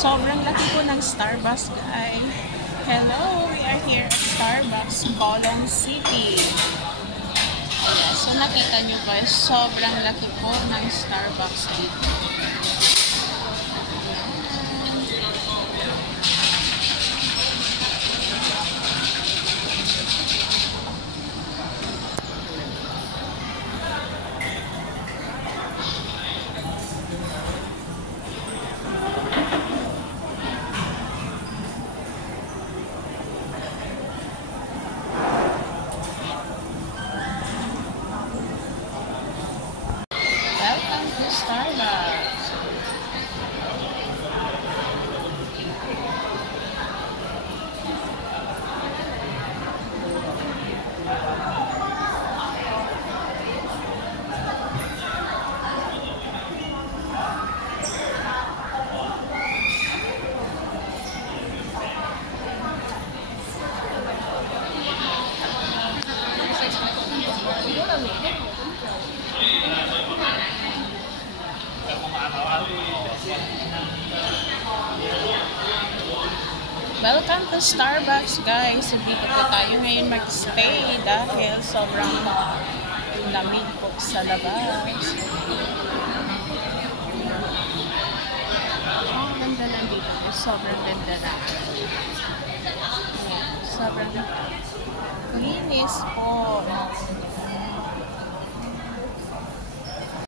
Sobrang laki po ng Starbucks, guys. Hello, we are here at Starbucks, Colong City. Ayan, so nakita nyo guys, sobrang laki po ng Starbucks dito. Welcome to Starbucks. Welcome to Starbucks, guys. Dito po tayo ngayon mag-stay dahil sobrang lamig po sa labas. Ang ganda lang dito. Sobrang ganda na. Sobrang linis po.